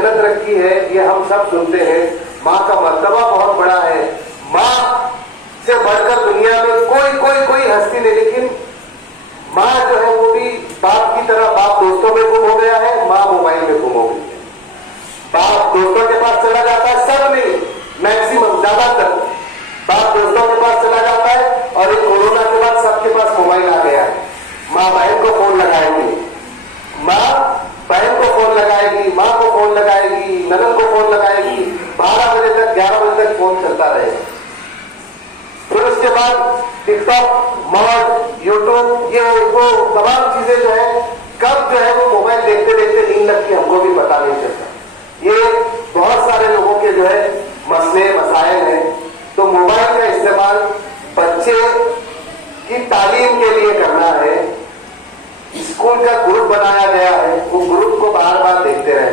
जन्नत रखी है ये हम सब सुनते हैं, माँ का मर्तबा बहुत बड़ा है, माँ से बढ़कर दुनिया में कोई हस्ती नहीं, लेकिन माँ जो है वो भी बाप की तरह, बाप दोस्तों में गुम हो गया है, माँ मोबाइल में गुम हो गई है। बाप दोस्तों के पास चला जाता है, सब नहीं, मैक्सिमम ज्यादातर बाप दोस्तों के पास चला जाता है, और इस कोरोना के बाद सबके पास मोबाइल आ गया है। माँ बहन को फोन लगाएगी, माँ बहन को फोन लगाएगी, माँ को फोन लगाएगी, ननद को फोन लगाएगी, 12 बजे तक 11 बजे तक फोन चलता रहेगा। फिर उसके बाद टिकटॉक, मॉड, यूट्यूब, ये वो तमाम चीजें जो है, कब जो है वो मोबाइल देखते देखते नींद लगती है हमको भी पता नहीं चलता। ये बहुत सारे लोगों के जो है मसले मसाइल हैं। तो मोबाइल का इस्तेमाल बच्चे की तालीम के लिए करना है। स्कूल का ग्रुप बनाया गया है, वो ग्रुप को बार बार देखते रहना